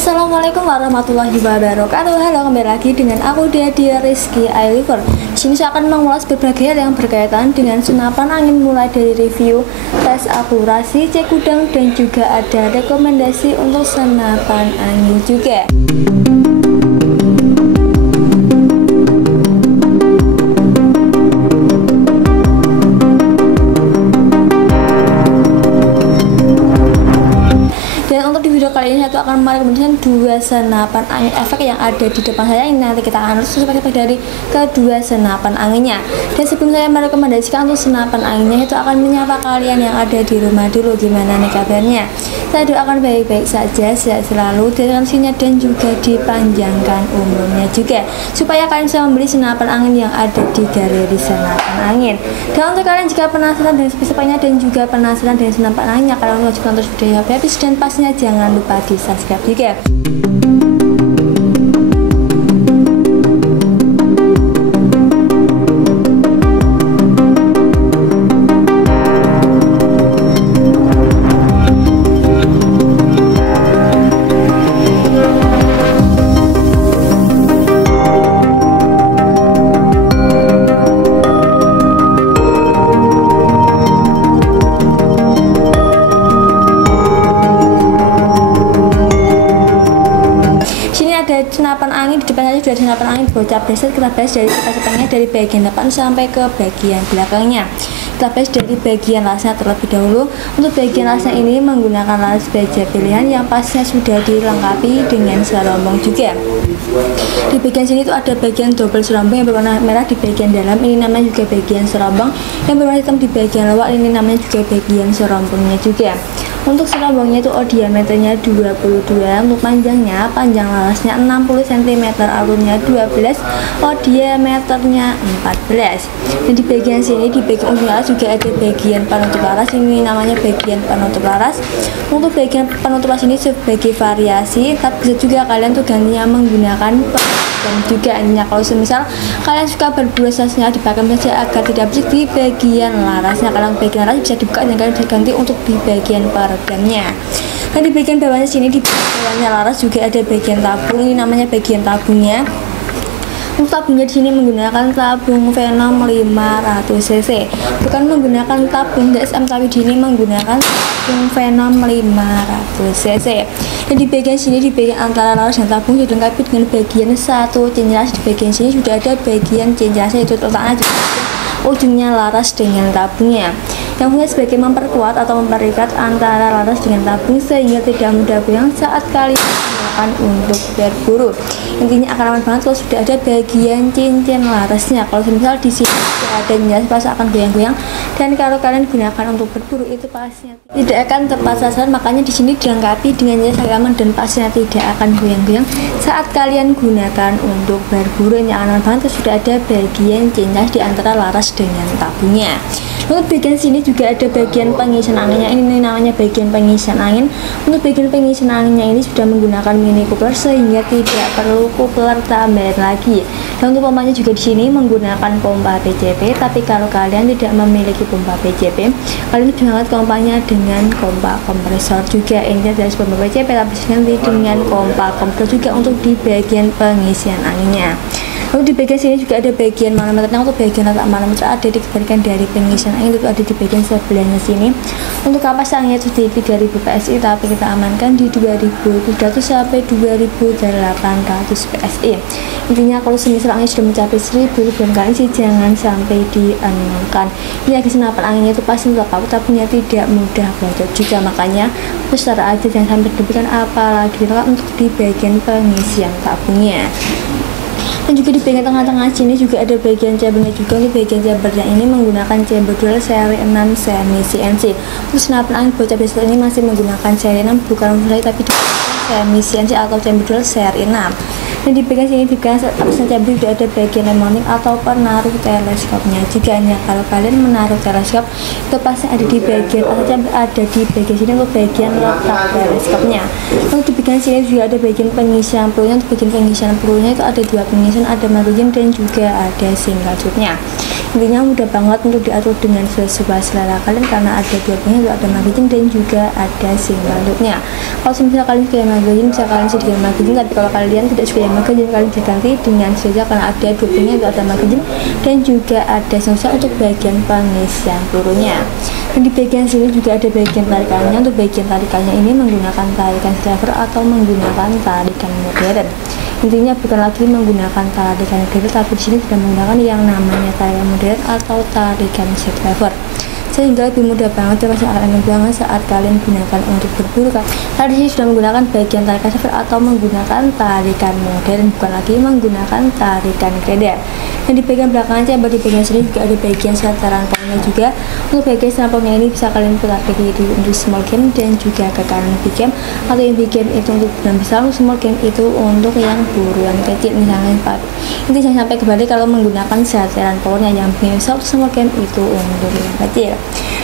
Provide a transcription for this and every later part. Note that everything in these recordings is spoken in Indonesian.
Assalamualaikum warahmatullahi wabarakatuh. Halo, kembali lagi dengan aku Dia Rizky Ailiver. Di sini saya akan mengulas berbagai hal yang berkaitan dengan senapan angin, mulai dari review, tes akurasi, cek gudang, dan juga ada rekomendasi untuk senapan angin juga. Untuk di video kali ini saya akan merekomendasikan dua senapan angin efek yang ada di depan saya. Ini nanti kita akan spek dari kedua senapan anginnya. Dan sebelum saya merekomendasikan untuk senapan anginnya, itu akan menyapa kalian yang ada di rumah dulu. Gimana nih kabarnya? Saya doakan baik-baik saja, sehat selalu, rezekinya dan juga dipanjangkan umurnya juga, supaya kalian bisa membeli senapan angin yang ada di galeri senapan angin. Dan untuk kalian jika penasaran dengan spesifikasinya dan juga penasaran dengan senapan anginnya, kalian wajib nonton video habis, dan pastinya jangan lupa di subscribe juga. Senapan angin di depan saya sudah ada senapan angin bocap preset. Kita bahas dari spesifikasinya dari bagian depan sampai ke bagian belakangnya. Kita bahas dari bagian lasnya terlebih dahulu. Untuk bagian lasnya ini menggunakan las baja pilihan yang pastinya sudah dilengkapi dengan serombong juga. Di bagian sini itu ada bagian double serombong yang berwarna merah di bagian dalam, ini namanya juga bagian serombong. Yang berwarna hitam di bagian luar, ini namanya juga bagian serombongnya juga. Untuk serombongnya itu diameternya 22, untuk panjang larasnya 60 cm, alurnya 12, diameternya 14. Dan di bagian sini, di bagian ujung laras juga ada bagian penutup laras, ini namanya bagian penutup laras. Untuk bagian penutup laras ini sebagai variasi, tapi bisa juga kalian tuh gantinya menggunakan dan juga hanya kalau semisal kalian suka berburu sasnya dipakai saja agar tidak berisik di bagian larasnya. Kalau bagian laras bisa dibuka dan kalian bisa ganti untuk di bagian peredamnya. Dan di bagian bawahnya sini, di bawahnya laras juga ada bagian tabung, ini namanya bagian tabungnya. Untuk tabungnya di sini menggunakan tabung Venom 500 cc, bukan menggunakan tabung DSM, tapi di sini menggunakan tabung Venom 500 cc. Dan di bagian sini, di bagian antara laras dan tabung sudah dilengkapi dengan bagian satu cincin. Di bagian sini sudah ada bagian cincin, itu letaknya di ujungnya laras dengan tabungnya, yang fungsinya sebagai memperkuat atau memperikat antara laras dengan tabung sehingga tidak mudah goyang saat kalian menggunakan untuk berburu. Intinya akan aman banget kalau sudah ada bagian cincin larasnya. Kalau misal di sini ada jelas pasti akan goyang-goyang, dan kalau kalian gunakan untuk berburu itu pastinya tidak akan tepat sasaran. Makanya di sini dilengkapi dengan jelas aman dan pastinya tidak akan goyang-goyang saat kalian gunakan untuk berburu. Yang aman banget sudah ada bagian cincin di antara laras dengan tabungnya. Untuk bagian sini juga ada bagian pengisian anginnya, ini namanya bagian pengisian angin. Untuk bagian pengisian anginnya ini sudah menggunakan mini coupler sehingga tidak perlu coupler tambahan lagi. Dan untuk pompanya juga di sini menggunakan pompa PCP, tapi kalau kalian tidak memiliki pompa PCP, kalian bisa menggunakan pompanya dengan pompa kompresor juga. Ini dari pompa PCP tapi dengan pompa kompresor juga untuk di bagian pengisian anginnya. Lalu di bagian sini juga ada bagian manometernya. Untuk bagian letak manometer ada dikebalikan dari pengisian angin, itu ada di bagian sebelahnya sini. Untuk kapasitas anginnya itu di 3000 PSI, tapi kita amankan di 2700 sampai 2800 PSI. Intinya kalau semisal angin sudah mencapai 1000 ribuan kali sih jangan sampai dianulkan. Ini lagi senapan anginnya itu pasti lengkap, tapi tidak mudah bocor juga, makanya besar aja jangan sampai diberikan, apalagi untuk di bagian pengisian tabungnya. Dan juga di bagian tengah-tengah sini juga ada bagian chambernya juga. Untuk bagian chambernya ini menggunakan chamber dual seri 6 semi CNC. Untuk senapan angin bocah biasa ini masih menggunakan seri 6, bukan seri tapi semi CNC atau chamber dual seri 6. Dan di bagian sini juga atasnya chamber juga ada bagian mounting atau penaruh teleskopnya. Jika hanya kalau kalian menaruh teleskop itu pasti ada di bagian atas chamber, ada di bagian sini untuk bagian letak teleskopnya. Untuk di bagian sini juga ada bagian pengisian pelurunya. Untuk bagian pengisian pelurunya itu ada dua pengisian, ada margin dan juga ada single shootnya. Intinya mudah banget untuk diatur dengan sesuai selera kalian karena ada dua pinnya, ada magazine dan juga ada simbalutnya. Kalau misalnya kalian suka yang magazine bisa kalian isi dengan magazine, tapi kalau kalian tidak suka yang magazine kalian bisa ganti dengan saja karena ada dua pinnya, ada magazine dan juga ada sensor untuk bagian pengisian pelurunya. Dan di bagian sini juga ada bagian tarikannya. Untuk bagian tarikannya ini menggunakan tarikan driver atau menggunakan tarikan modern. Intinya bukan lagi menggunakan tarikan driver, tapi di sini sudah menggunakan yang namanya tarikan modern atau tarikan driver, sehingga lebih mudah banget dan masih akan enak banget saat kalian gunakan untuk berburu kan. Tadi sini sudah menggunakan bagian tarikan driver atau menggunakan tarikan modern, bukan lagi menggunakan tarikan greder. Dan di bagian belakangnya, bagi bagian sini juga ada bagian seteran poinnya juga. Untuk bagian seteran poinnya ini bisa kalian putar ke kiri untuk small game dan juga ke kanan big game, atau yang big game itu untuk ukuran besar, untuk small game itu untuk yang buruan kecil. Misalnya ini jangan sampai kembali kalau menggunakan seteran powernya yang besar, small game itu untuk yang kecil.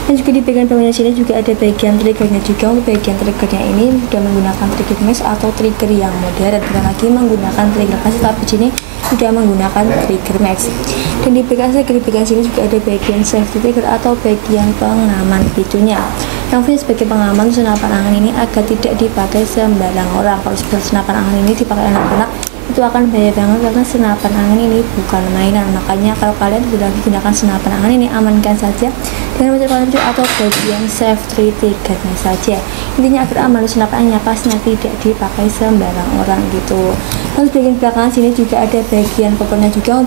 Dan juga di bagian bawahnya sini juga ada bagian triggernya juga. Untuk bagian triggernya ini sudah menggunakan trigger mesh atau trigger yang modern, bukan lagi menggunakan trigger kasih, tapi sini sudah menggunakan trigger max. Dan di bagian sini juga ada bagian safety trigger atau bagian pengaman picunya. Yang punya sebagai pengaman senapan angin ini agar tidak dipakai sembarang orang. Kalau senapan angin ini dipakai anak-anak itu akan bahaya banget karena senapan angin ini bukan mainan. Makanya kalau kalian sudah menggunakan senapan angin ini, amankan saja dengan mencari atau bagian safety triggernya saja. Intinya agar aman, senapan anginnya pasnya tidak dipakai sembarang orang gitu. Lalu bagian belakang sini juga ada bagian poppernya juga.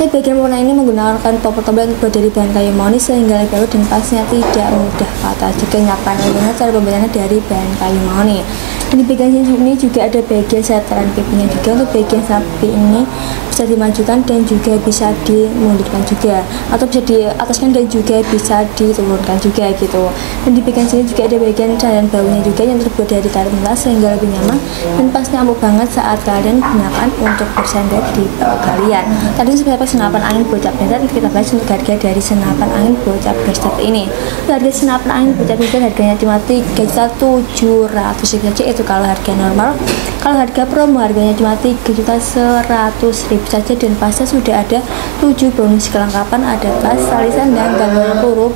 Bagian warna ini menggunakan popper tebal yang terbuat dari bahan kayu mahoni sehingga lebih dan pasnya tidak mudah patah. Juga nyapanya dengan cara pembuatannya dari bahan kayu mahoni. Dan di bagian sini juga ada bagian seteran pipinya juga. Untuk bagian sapi ini bisa dimajukan dan juga bisa dimundurkan juga, atau bisa diataskan dan juga bisa diturunkan juga gitu. Dan di bagian sini juga ada bagian dan baunya juga yang terbuat dari karet melas sehingga lebih nyaman dan pasnya empuk banget saat kalian gunakan untuk bersandar di bawah kalian. Tadi seperti senapan angin bocap blaster, kita bahas untuk harga dari senapan angin bocap blaster ini. Harga senapan angin bocap blaster harganya cuma 3.700.000 saja, itu kalau harga normal. Kalau harga promo harganya cuma 3.100.000 saja, dan pasnya sudah ada 7 bonus kelengkapan, ada tas, talisan dan gangguan peluru,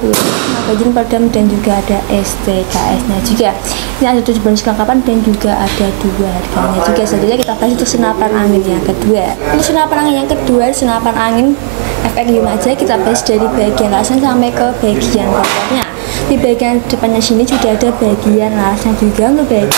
magazine peredam dan juga ada STKS nya juga. Ini ada 7 bonus kelengkapan dan juga ada 2 harganya juga. Selanjutnya kita bahas untuk senapan angin yang kedua. Untuk senapan angin yang kedua, senapan angin FX5 aja, kita bahas dari bagian lasan sampai ke bagian bawahnya. Di bagian depannya sini sudah ada bagian lasnya juga. Untuk bagian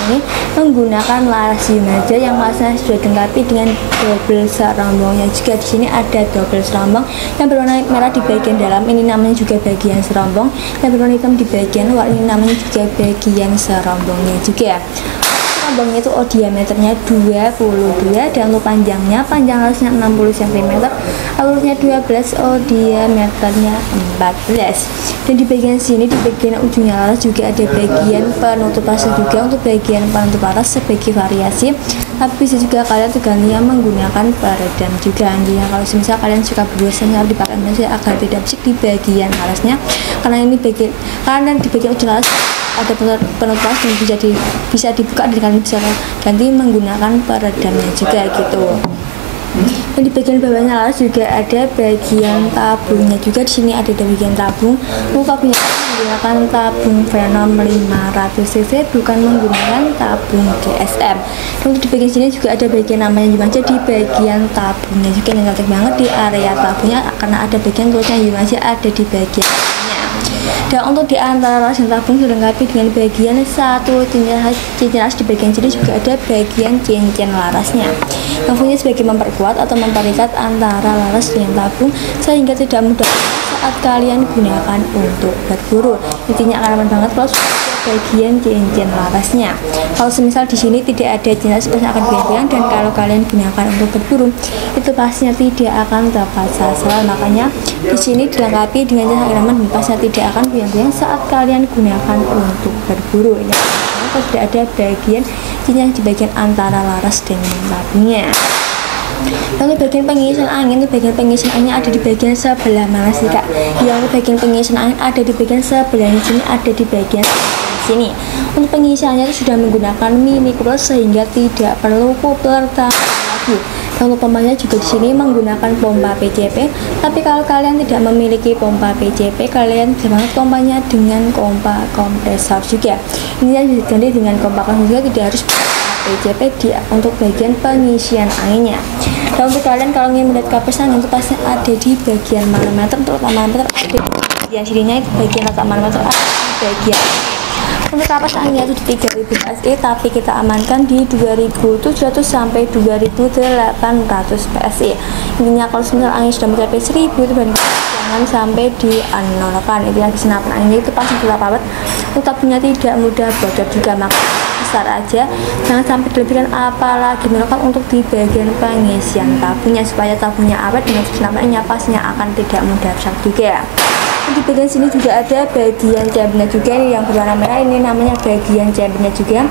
ini menggunakan laras aja yang lasnya sudah dilengkapi dengan double serombongnya juga. Di sini ada double serombong yang berwarna merah di bagian dalam, ini namanya juga bagian serombong. Yang berwarna hitam di bagian luar, ini namanya juga bagian serombongnya juga. Serombongnya itu diameternya 22 dan untuk panjang lasnya 60 cm, alurnya 12, diameternya 14. Dan di bagian sini, di bagian ujungnya laras juga ada bagian penutup lasnya juga. Untuk bagian penutup laras sebagai variasi, tapi bisa juga kalian tergantinya menggunakan peredam juga. Intinya kalau misal kalian suka berbosan harus dipakai saja agar tidak bersih di bagian alasnya, karena ini bagian di bagian ujung laras ada penutup las yang bisa dibuka dan kalian bisa ganti menggunakan peredamnya juga gitu. Dan di bagian bawahnya laras juga ada bagian tabungnya juga. Di sini ada bagian tabung. Untuk tabungnya menggunakan tabung Venom 500 cc, bukan menggunakan tabung GSM. Dan untuk di bagian sini juga ada bagian namanya Yumaja di bagian tabungnya juga, yang cantik banget di area tabungnya karena ada bagian tulisnya Yumaja ada di bagian. Dan untuk di antara laras dan tabung dilengkapi dengan bagian satu cincin laras. Di bagian sini juga ada bagian cincin larasnya yang fungsinya sebagai memperkuat atau memperikat antara laras dengan tabung sehingga tidak mudah saat kalian gunakan untuk berburu. Intinya aman banget kalau bagian cincin larasnya. Kalau semisal di sini tidak ada cincin laras, pasti akan goyang-goyang, dan kalau kalian gunakan untuk berburu itu pastinya tidak akan tepat sasaran. Makanya di sini dilengkapi dengan cahaya aman dan pastinya tidak akan goyang-goyang saat kalian gunakan untuk berburu. Ini kalau sudah ada bagian cincin di bagian antara laras dengan tabungnya. Lalu bagian pengisian angin, bagian pengisian anginnya ada di bagian sebelah mana sih kak? Yang bagian pengisian angin ada di bagian sebelah sini, ada di bagian sini. Untuk pengisiannya itu sudah menggunakan mini close sehingga tidak perlu coupler lagi. Untuk pompanya juga di sini menggunakan pompa PCP. Tapi kalau kalian tidak memiliki pompa PCP, kalian bisa banget pompanya dengan pompa kompresor juga. Ini diganti dengan pompa kompresor juga, tidak harus PCP untuk bagian pengisian anginnya. Dan untuk kalian kalau ingin melihat kapas angin itu pasti ada di bagian manometer. Untuk manometer ada di bagian sininya, itu bagian letak manometer ada di bagian. Untuk kapas anginnya itu di 3000 PSI, tapi kita amankan di 2700 sampai 2800 PSI. Intinya kalau misal angin sudah mencapai 1000 itu jangan sampai dianulkan. Itu yang senapan anginnya itu pasti gelap awet, tetapinya tidak mudah bocor juga, maka besar aja, jangan sampai dilebihkan, apalagi melekat untuk di bagian pengisian tabungnya, supaya tabungnya awet dengan senapannya pastinya akan tidak mudah rusak juga. Di bagian sini juga ada bagian chambernya juga, ini yang berwarna merah, ini namanya bagian chambernya juga.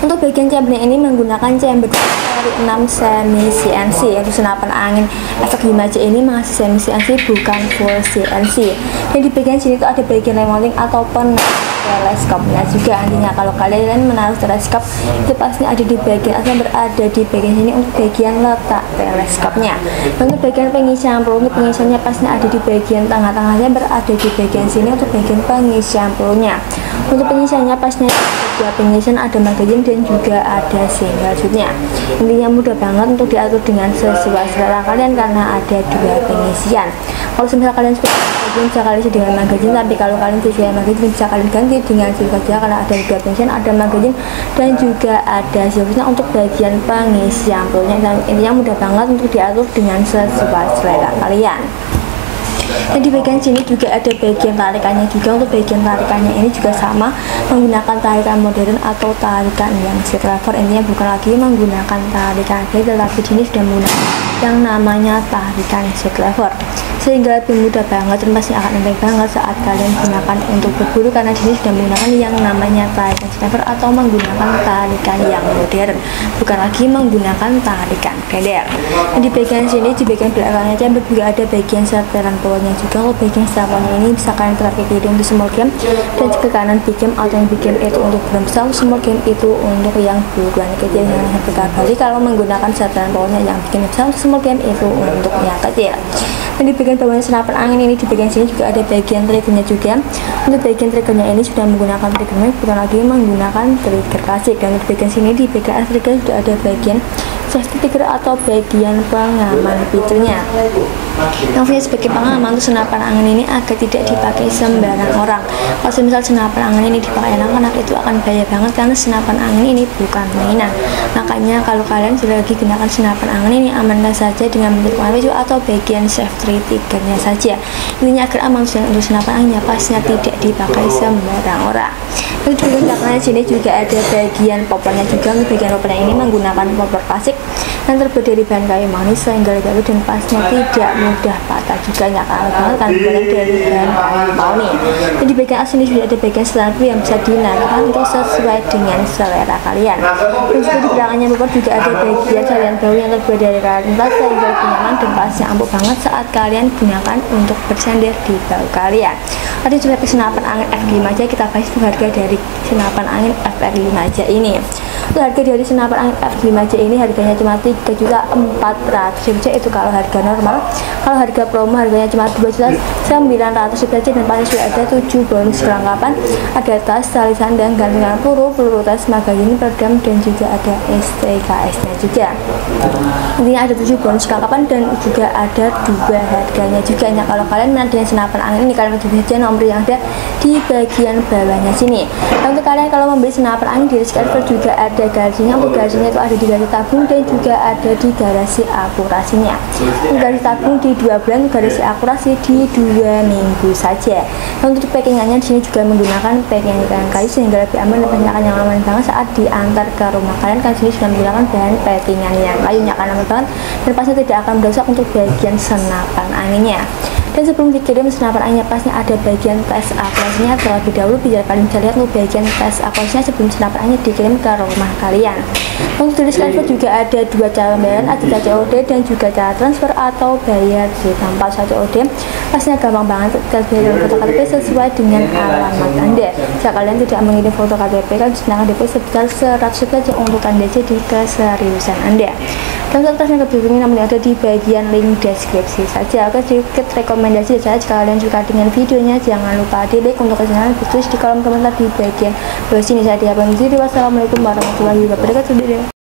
Untuk bagian chambernya ini menggunakan chamber dari 6 semi CNC, yaitu senapan angin efek 5C ini masih semi CNC, bukan full CNC. Dan di bagian sini itu ada bagian remounting atau teleskopnya juga. Artinya kalau kalian menaruh teleskop itu pasti ada di bagian atau berada di bagian sini untuk bagian letak teleskopnya. Untuk bagian pengisian peluru, pengisiannya pasti ada di bagian tengah-tengahnya, berada di bagian sini untuk bagian pengisian pelurunya. Untuk pengisiannya pastinya ada pengisian, ada magazine dan juga ada single shootnya. Intinya mudah banget untuk diatur dengan sesuai selera kalian karena ada dua pengisian. Kalau misalnya kalian suka bisa kalian isi dengan magazine, tapi kalau kalian tidak magazine bisa kalian ganti dengan single saja karena ada dua pengisian, ada magazine dan juga ada single untuk bagian pengisian pelurunya. Dan intinya mudah banget untuk diatur dengan sesuai selera kalian. Dan di bagian sini juga ada bagian tarikannya juga. Untuk bagian tarikannya ini juga sama, menggunakan tarikan modern atau tarikan yang street lever. Intinya bukan lagi menggunakan tarikan gaya, tetapi ini sudah menggunakan yang namanya tarikan street lever, sehingga lebih mudah banget dan pasti akan baik banget saat kalian gunakan untuk berburu, karena di sini sudah menggunakan yang namanya tarikan street lever atau menggunakan tarikan yang modern, bukan lagi menggunakan tarikan gaya. Dan di bagian sini, di bagian belakangnya chamber juga ada bagian setelan powernya juga. Untuk bagian setelannya ini bisa kalian tarik ke kiri untuk small game dan ke kanan big game, atau yang big game itu untuk drum besar, small game itu untuk yang buruan kecil yang berkali kali. Kalau menggunakan setelan powernya yang big game besar, small game itu untuk yang kecil. Dan di bagian bawahnya senapan angin ini, di bagian sini juga ada bagian triggernya juga. Untuk bagian triggernya ini sudah menggunakan trigger mag, bukan lagi menggunakan trigger klasik. Dan di bagian sini, di bagian trigger sudah ada bagian safety trigger atau bagian pengaman pintunya. Yang sebagai pengaman untuk senapan angin ini agar tidak dipakai sembarang orang. Kalau misal senapan angin ini dipakai anak-anak itu akan bahaya banget, karena senapan angin ini bukan mainan. Makanya kalau kalian sudah lagi gunakan senapan angin ini, amankan saja dengan menentukan baju atau bagian safety triggernya saja. Intinya agar aman untuk senapan anginnya pastinya tidak dipakai sembarang orang. Lalu di belakangnya sini juga ada bagian poppernya juga. Untuk bagian poppernya ini menggunakan popper klasik yang terbuat dari bahan kayu manis sehingga galau dan pastinya tidak mudah patah juga, nggak kalah banget kan dibuat dari bahan kayu mauni. Dan di bagian atas ini juga ada bagian setelan yang bisa dinaikkan untuk sesuai dengan selera kalian. Dan juga di belakangnya popper juga ada bagian salian bau yang terbuat dari kayu lintas sehingga lebih nyaman dan pastinya empuk banget saat kalian gunakan untuk bersender di bau kalian. Tadi sudah senapan angin F5 aja, kita bahas harga dari senapan angin FR5 aja ini. Untuk harga dari senapan angin F5C ini harganya cuma 3.400.000 itu kalau harga normal. Kalau harga promo harganya cuma 2.900.000 dan pasti sudah ada 7 bonus kelengkapan, ada tas, tali sandang, gantungan peluru tas, magazine, peredam, dan juga ada STKS nya juga. Intinya ada 7 bonus kelengkapan dan juga ada 2 harganya juga. Nah, kalau kalian minat dengan senapan angin ini, kalian wajib saja nomor yang ada di bagian bawahnya sini. Dan untuk kalian kalau membeli senapan angin di Rizky Adver juga ada garasinya. Untuk garasinya itu ada di garasi tabung dan juga ada di garasi akurasinya. Untuk garasi tabung di 2 bulan, untuk garasi akurasi di 2 minggu saja. Dan untuk packingannya di sini juga menggunakan packing kayu sehingga lebih aman dan banyak yang aman banget saat diantar ke rumah kalian. Kan sini sudah menggunakan bahan packingan yang kayu, yang akan aman banget dan pasti tidak akan merusak untuk bagian senapan anginnya. Dan sebelum dikirim senapan anginnya pastinya ada bagian tes akurasinya terlebih dahulu, biar kalian bisa lihat untuk bagian tes akurasinya sebelum senapan anginnya dikirim ke rumah kalian. Untuk tulis transfer juga ada 2 cara pembayaran, ada cara COD dan juga cara transfer atau bayar di tempat COD. Pastinya gampang banget, kalian foto KTP sesuai dengan alamat Anda. Jika kalian tidak mengirim foto KTP, kan bisa DP sebesar 100 saja untuk Anda jadi keseriusan Anda. Dan untuk tes yang kedua ini namanya ada di bagian link deskripsi saja. Oke, sedikit rekomendasi saja, jika kalian suka dengan videonya jangan lupa di like, untuk channel ditulis di kolom komentar di bagian bawah sini. Saya Dia pamit. Wassalamualaikum warahmatullahi wabarakatuh.